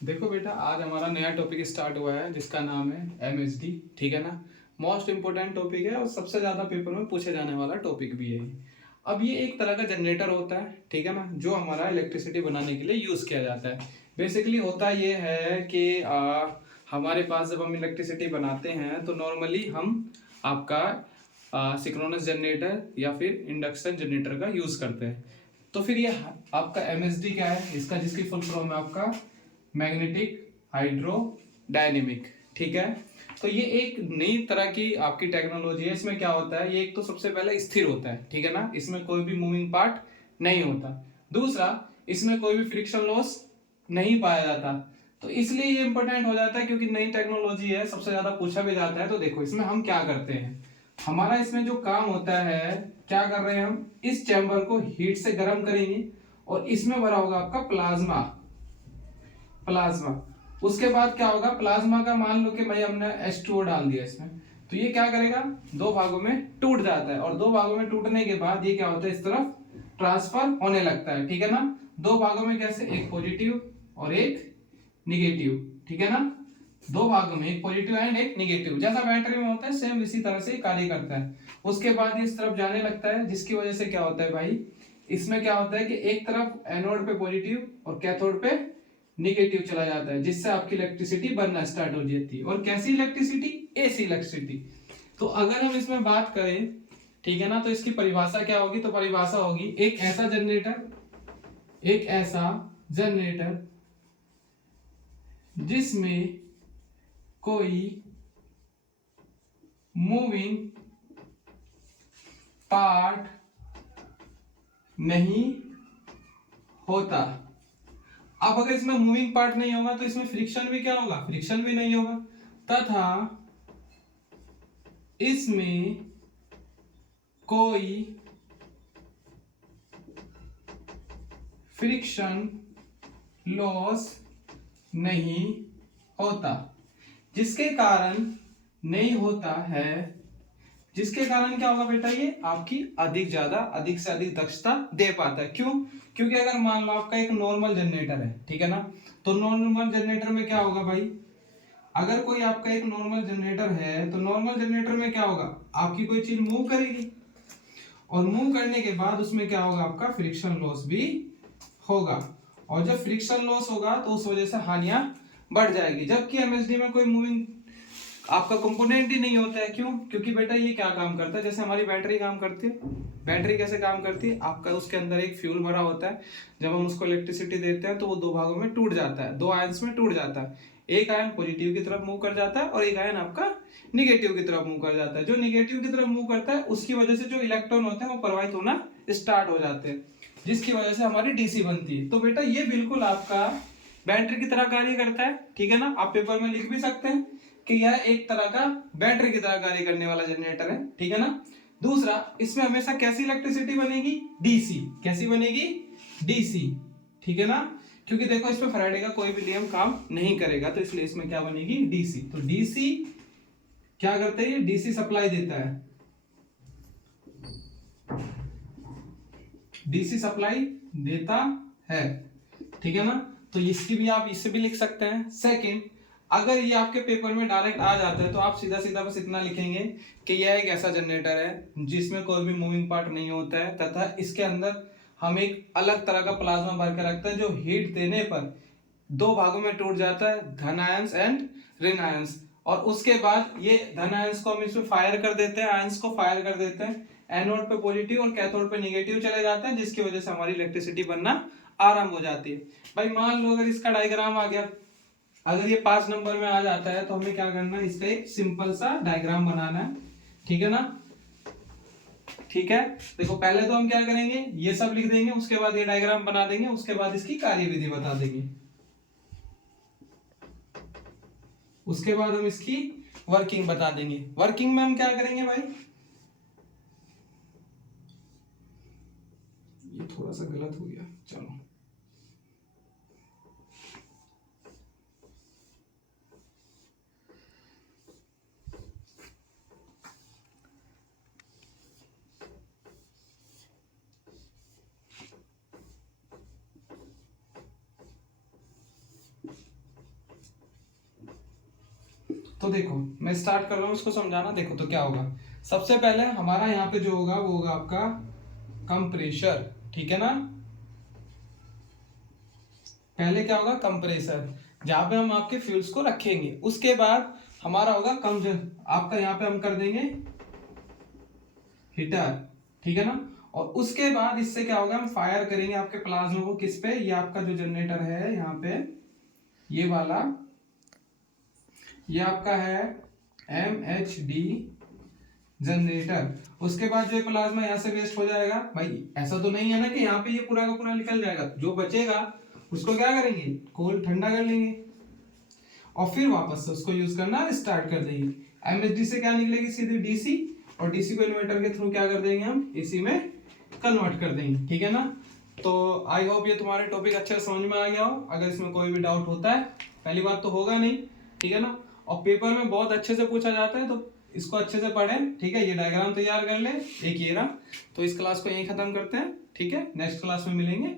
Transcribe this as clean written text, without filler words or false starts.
देखो बेटा, आज हमारा नया टॉपिक स्टार्ट हुआ है जिसका नाम है एमएसडी। ठीक है ना। मोस्ट इम्पोर्टेंट टॉपिक है और सबसे ज़्यादा पेपर में पूछे जाने वाला टॉपिक भी है। अब ये एक तरह का जनरेटर होता है, ठीक है ना, जो हमारा इलेक्ट्रिसिटी बनाने के लिए यूज़ किया जाता है। बेसिकली होता ये है कि हमारे पास जब हम इलेक्ट्रिसिटी बनाते हैं तो नॉर्मली हम आपका सिंक्रोनस जनरेटर या फिर इंडक्शन जनरेटर का यूज़ करते हैं। तो फिर ये आपका एमएसडी क्या है, इसका जिसकी फुल फॉर्म है आपका मैग्नेटिक हाइड्रो डायनेमिक। ठीक है। तो ये एक नई तरह की आपकी टेक्नोलॉजी है। इसमें क्या होता है, ये एक तो सबसे पहले स्थिर होता है, ठीक है ना, इसमें कोई भी मूविंग पार्ट नहीं होता। दूसरा, इसमें कोई भी फ्रिक्शन लॉस नहीं पाया जाता। तो इसलिए ये इंपॉर्टेंट हो जाता है क्योंकि नई टेक्नोलॉजी है, सबसे ज्यादा पूछा भी जाता है। तो देखो इसमें हम क्या करते हैं, हमारा इसमें जो काम होता है, क्या कर रहे हैं हम, इस चैम्बर को हीट से गर्म करेंगे और इसमें भरा होगा आपका प्लाज्मा। प्लाज्मा उसके बाद क्या होगा, प्लाज्मा का मान लो कि भाई हमने H2O डाल दिया इसमें, तो ये क्या करेगा, दो भागों में टूट जाता है और दो भागों में टूटने के बाद ये क्या होता है, इस तरफ ट्रांसफर होने लगता है। ठीक है ना। दो भागों में कैसे, एक पॉजिटिव और एक निगेटिव। ठीक है ना। दो भागों में एक पॉजिटिव एंड एक निगेटिव, जैसा बैटरी में होता है सेम इसी तरह से कार्य करता है। उसके बाद ये इस तरफ जाने लगता है, जिसकी वजह से क्या होता है भाई, इसमें क्या होता है कि एक तरफ एनोड पे पॉजिटिव और कैथोड पे निगेटिव चला जाता है, जिससे आपकी इलेक्ट्रिसिटी बनना स्टार्ट हो जाती है। और कैसी इलेक्ट्रिसिटी, एसी इलेक्ट्रिसिटी। तो अगर हम इसमें बात करें, ठीक है ना, तो इसकी परिभाषा क्या होगी, तो परिभाषा होगी एक ऐसा जनरेटर, एक ऐसा जनरेटर जिसमें कोई मूविंग पार्ट नहीं होता। अब अगर इसमें मूविंग पार्ट नहीं होगा तो इसमें फ्रिक्शन भी क्या होगा, फ्रिक्शन भी नहीं होगा, तथा इसमें कोई फ्रिक्शन लॉस नहीं होता। जिसके कारण नहीं होता है, जिसके कारण क्या होगा बेटा, ये आपकी अधिक से अधिक दक्षता दे पाता है। क्यों, क्योंकि अगर मान लो आपका एक नॉर्मल जनरेटर है, ठीक है ना, तो नॉर्मल जनरेटर में क्या होगा भाई, अगर कोई आपका एक नॉर्मल जनरेटर है तो नॉर्मल जनरेटर में क्या होगा, आपकी कोई चीज मूव करेगी और मूव करने के बाद उसमें क्या होगा, आपका फ्रिक्शन लॉस भी होगा। और जब फ्रिक्शन लॉस होगा तो उस वजह से हानियां बढ़ जाएगी। जबकि एमएसडी में कोई मूविंग आपका कंपोनेंट ही नहीं होता है। क्यों, क्योंकि बेटा ये क्या काम करता है, जैसे हमारी बैटरी काम करती है। बैटरी कैसे काम करती है, आपका उसके अंदर एक फ्यूल भरा होता है, जब हम उसको इलेक्ट्रिसिटी देते हैं तो वो दो भागों में टूट जाता है, दो आयंस में टूट जाता है। एक आयन पॉजिटिव की तरफ मूव कर जाता है और एक आयन आपका निगेटिव की तरफ मूव कर जाता है। जो निगेटिव की तरफ मूव करता है उसकी वजह से जो इलेक्ट्रॉन होते हैं वो प्रवाहित होना स्टार्ट हो जाते हैं, जिसकी वजह से हमारी डीसी बनती है। तो बेटा ये बिल्कुल आपका बैटरी की तरह कार्य करता है। ठीक है ना, आप पेपर में लिख भी सकते हैं कि यह एक तरह का बैटरी की तरह कार्य करने वाला जनरेटर है। ठीक है ना। दूसरा, इसमें हमेशा कैसी इलेक्ट्रिसिटी बनेगी, डीसी। कैसी बनेगी, डीसी। ठीक है ना, क्योंकि देखो इसमें फैराडे का कोई भी नियम काम नहीं करेगा, तो इसलिए इसमें क्या बनेगी, डीसी। तो डीसी क्या करते हैं, डीसी सप्लाई देता है, डीसी सप्लाई देता है। ठीक है ना। तो इसकी भी आप इससे भी लिख सकते हैं। सेकंड, अगर ये आपके पेपर में डायरेक्ट आ जाता है तो आप सीधा सीधा बस इतना लिखेंगे कि यह एक ऐसा जनरेटर है जिसमें कोई भी मूविंग पार्ट नहीं होता है, तथा इसके अंदर हम एक अलग तरह का प्लाज्मा भर के रखते हैं जो हीट देने पर दो भागों में टूट जाता है, धन आयंस एंड ऋण आयंस। और उसके बाद ये धन आयंस को हम इसमें फायर कर देते हैं, आयंस को फायर कर देते हैं, एनोड पे पॉजिटिव और कैथोड पे नेगेटिव चले जाते हैं, जिसकी वजह से हमारी इलेक्ट्रिसिटी बनना आरंभ हो जाती है। भाई मान लो अगर इसका डायग्राम आ गया, अगर ये 5 नंबर में आ जाता है तो हमें क्या करना है, इसका एक सिंपल सा डायग्राम बनाना है। ठीक है ना। ठीक है, देखो पहले तो हम क्या करेंगे, ये सब लिख देंगे, उसके बाद ये डायग्राम बना देंगे, उसके बाद इसकी कार्यविधि बता देंगे, उसके बाद हम इसकी वर्किंग बता देंगे। वर्किंग में हम क्या करेंगे भाई, ये थोड़ा सा गलत हो गया, चलो तो देखो मैं स्टार्ट कर रहा हूँ उसको समझाना। देखो तो क्या होगा, सबसे पहले हमारा यहाँ पे जो होगा वो होगा आपका कंप्रेशर, ठीक है ना। पहले क्या होगा, कंप्रेसर, जहां पे हम आपके फ्यूल्स को रखेंगे। उसके बाद हमारा होगा आपका यहाँ पे हम कर देंगे हीटर, ठीक है ना। और उसके बाद इससे क्या होगा, हम फायर करेंगे आपके प्लाज्मा को किस पे, ये आपका जो जनरेटर है यहाँ पे, ये वाला, ये आपका है MHD जनरेटर। उसके बाद जो प्लाज्मा यहाँ से वेस्ट हो जाएगा, भाई ऐसा तो नहीं है ना कि यहाँ पे ये पूरा का पूरा निकल जाएगा, जो बचेगा उसको क्या करेंगे, कोल्ड ठंडा कर लेंगे और फिर वापस से उसको यूज करना स्टार्ट कर देंगे। MHD से क्या निकलेगी, सीधे DC, और DC को इन्वर्टर के थ्रू क्या कर देंगे, हम AC में कन्वर्ट कर देंगे, ठीक है ना। तो आई होप ये तुम्हारे टॉपिक अच्छे से समझ में आ गया हो। अगर इसमें कोई भी डाउट होता है, पहली बात तो होगा नहीं, ठीक है ना, और पेपर में बहुत अच्छे से पूछा जाता है, तो इसको अच्छे से पढ़ें, ठीक है। ये डायग्राम तैयार कर ले, एक ये रहा। तो इस क्लास को यहीं खत्म करते हैं, ठीक है, नेक्स्ट क्लास में मिलेंगे।